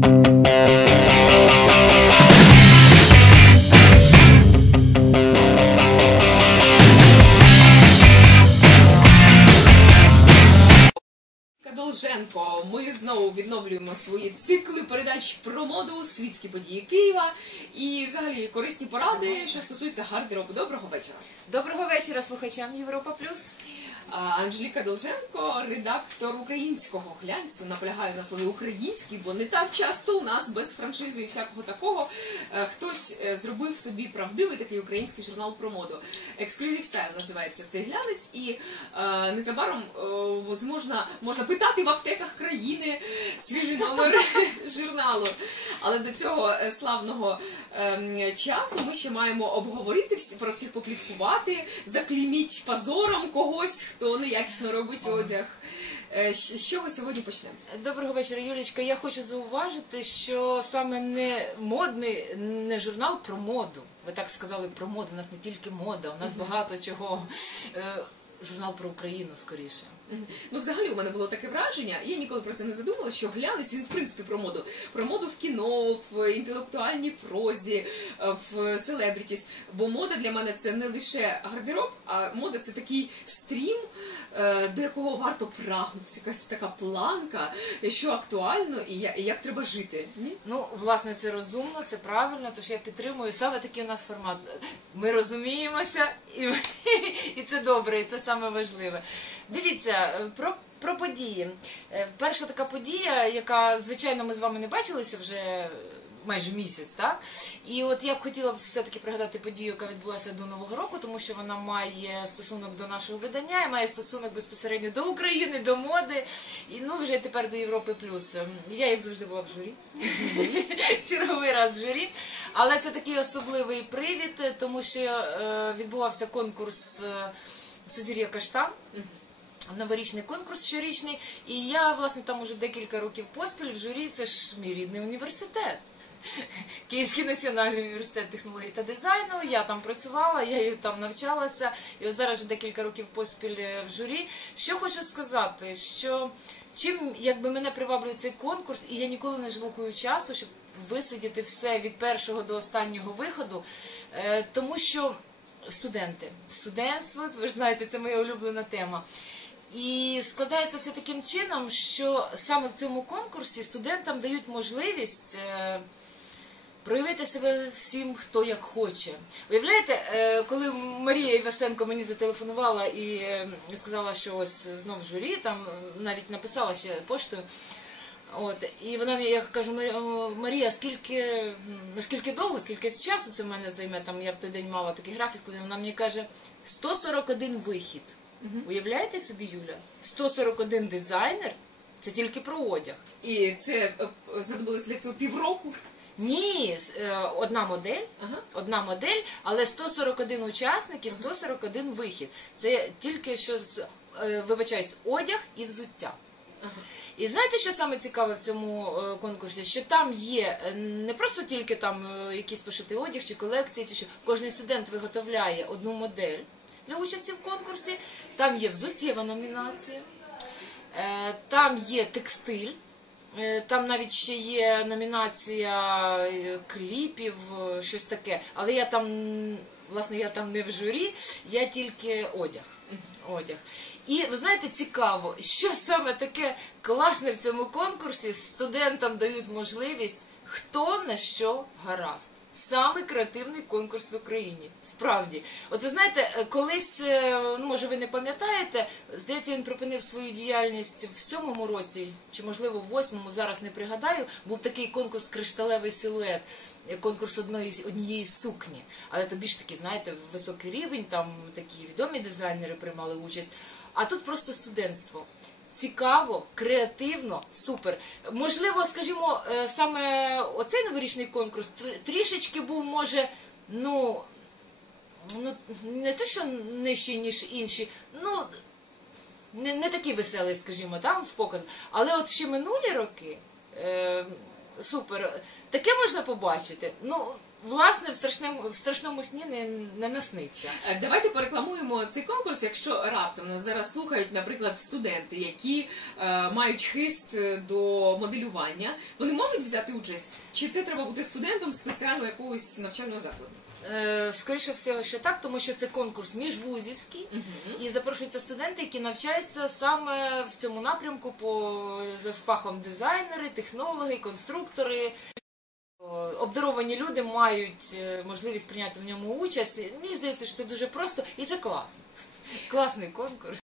Thank you. Долженко. Ми знову відновлюємо свої цикли передач про моду, світські події Києва і взагалі корисні поради, що стосуються гардеробу. Доброго вечора. Доброго вечора слухачам Європа Плюс. Анжеліка Долженко, редактор українського глянцю, наполягає на слові український, бо не так часто у нас без франшизи і всякого такого е, хтось е, зробив собі правдивий такий український журнал про моду. Ексклюзив стайл називається цей глянець, і е, незабаром зможна можна питати в аптеках країни свіжий номер журналу. Але до цього е, славного ем, часу ми ще маємо обговорити всі про всіх попліткувати, закліміть позором когось, хто неякісно робить одяг. Е, З чого сьогодні почнемо? Доброго вечора, Юлічка. Я хочу зауважити, що саме не модний, не журнал про моду. Ви так сказали про моду. У нас не тільки мода, у нас багато чого. Е, Журнал про Україну скоріше. Ну, взагалі, у мене було таке враження. Я ніколи про це не задумувала, що глянець він в принципі про моду. Про моду в кіно, в інтелектуальній прозі, в селебрітіс. Бо мода для мене це не лише гардероб, а мода це такий стрім, е, до якого варто прагнути. Якась така планка, що актуально і як треба жити. Ну, власне, це розумно, це правильно, тож я підтримую. Саме такий у нас формат. Ми розуміємося, і, і це добре, і це саме важливе. Дивіться, про, про події. Е, Перша така подія, яка, звичайно, ми з вами не бачилися вже. Майже місяць, так? І от я б хотіла б все-таки пригадати подію, яка відбулася до Нового року, тому що вона має стосунок до нашого видання і має стосунок безпосередньо до України, до моди, і ну вже тепер до Європи плюс. Я, як завжди, була в журі. Черговий раз в журі. Але це такий особливий привід, тому що е, відбувався конкурс е, Сузір'я Каштан. Новорічний конкурс щорічний, і я власне там уже декілька років поспіль в журі. Це ж мій рідний університет. Київський національний університет технологій та дизайну. Я там працювала, я там навчалася, і ось зараз вже декілька років поспіль е, в журі. Що хочу сказати, що чим якби мене приваблює цей конкурс, і я ніколи не жалкую часу, щоб висидіти все від першого до останнього виходу, е, тому що студенти, студентство, ви ж знаєте, це моя улюблена тема. І складається все таким чином, що саме в цьому конкурсі студентам дають можливість е, проявити себе всім, хто як хоче. Уявляєте, е, коли Марія Івасенко мені зателефонувала і е, сказала, що ось знов журі, там навіть написала ще поштою. От, і вона мені- я кажу, «Марі- Марія, скільки, наскільки довго, скільки часу це в мене займе? Там я в той день мала такий графік, коли вона мені каже 141 вихід. Уявляєте собі, Юля? 141 дизайнер це тільки про одяг. І це е, знадобилось для цього півроку. Ні, е, одна модель, Ага. одна модель, але 141 учасник і 141 вихід. Це тільки що е, вибачаюсь, одяг і взуття. Ага. І знаєте, що саме цікаве в цьому е, конкурсі? Що там є е, не просто тільки там е, якийсь пошитий одяг чи колекції, чи що кожен студент виготовляє одну модель для участі в конкурсі. Там є взуттєва номінація, е, там є текстиль. Е, Там навіть ще є номінація е, кліпів, щось таке. Але я там, власне, я там не в журі, я тільки одяг. одяг. І ви знаєте, цікаво, що саме таке класне в цьому конкурсі студентам дають можливість, хто на що гаразд. Самий креативний конкурс в Україні. Справді, от ви знаєте, е, колись, е, ну може ви не пам'ятаєте, здається, він припинив свою діяльність в сьомому році, чи можливо в восьмому, зараз не пригадаю. Був такий конкурс Кришталевий силует, е, конкурс одної однієї сукні. Але то більш таки, знаєте, високий рівень, там такі відомі дизайнери приймали участь. А тут просто студентство. Цікаво, креативно, супер. Можливо, скажімо, е, саме оцей новорічний конкурс трішечки був, може, ну, ну не те, що нижчий, ніж інші, ну не, не такий веселий, скажімо, там в показ. Але от ще минулі роки е, супер. Таке можна побачити. Ну, власне в страшному, в страшному сні не, не насниться. Е, Давайте порекламуємо цей конкурс, якщо раптом нас зараз слухають, наприклад, студенти, які е, мають хист е, до моделювання. Вони можуть взяти участь? Чи це треба бути студентом спеціально якогось навчального закладу? Е, скоріше всього, що так, тому що це конкурс міжвузівський. І запрошуються студенти, які навчаються саме в цьому напрямку по за фахом дизайнери, технологи, конструктори. Обдаровані люди мають е, можливість прийняти в ньому участь. Мені здається, що це дуже просто і це класно. Класний конкурс.